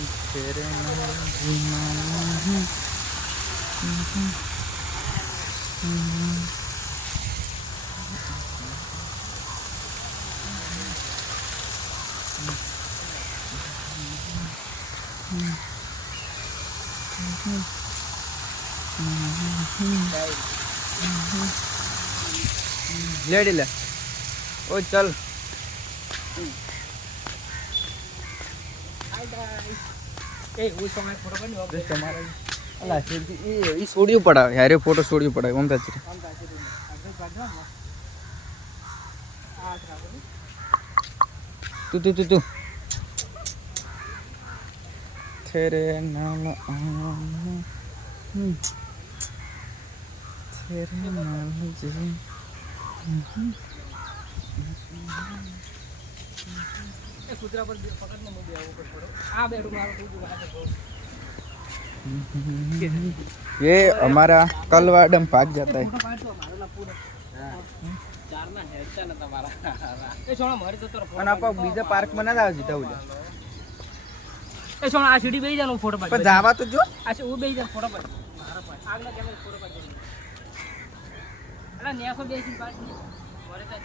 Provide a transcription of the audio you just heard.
तेरे नाम जीना लेडी ले ओ चल તમારે અલા એ છોડ્યું પડાવે યાર ફોટો છોડ્યું પડાવે ઓમ તાચરી તું तेरे नाल तेरे नाल जी કૂતરા પર પકડને મોબી આવો પડો આ બેડું મારો કૂતરું વાગે ये हमारा कलवाडम भाग जाता है અને આપા બીજા પાર્ક માં ના જાવ સીધા ઉલે એ સોણ આ સીડી બેહી જાનો ફોટો પાડ પણ જાવા તો જો આ છે હું બેહી જા ફોટો પાડ મારા પાડ આગલા કેમેરા ફોટો પાડ અલા નેખો બેસી પાડ મોરે તા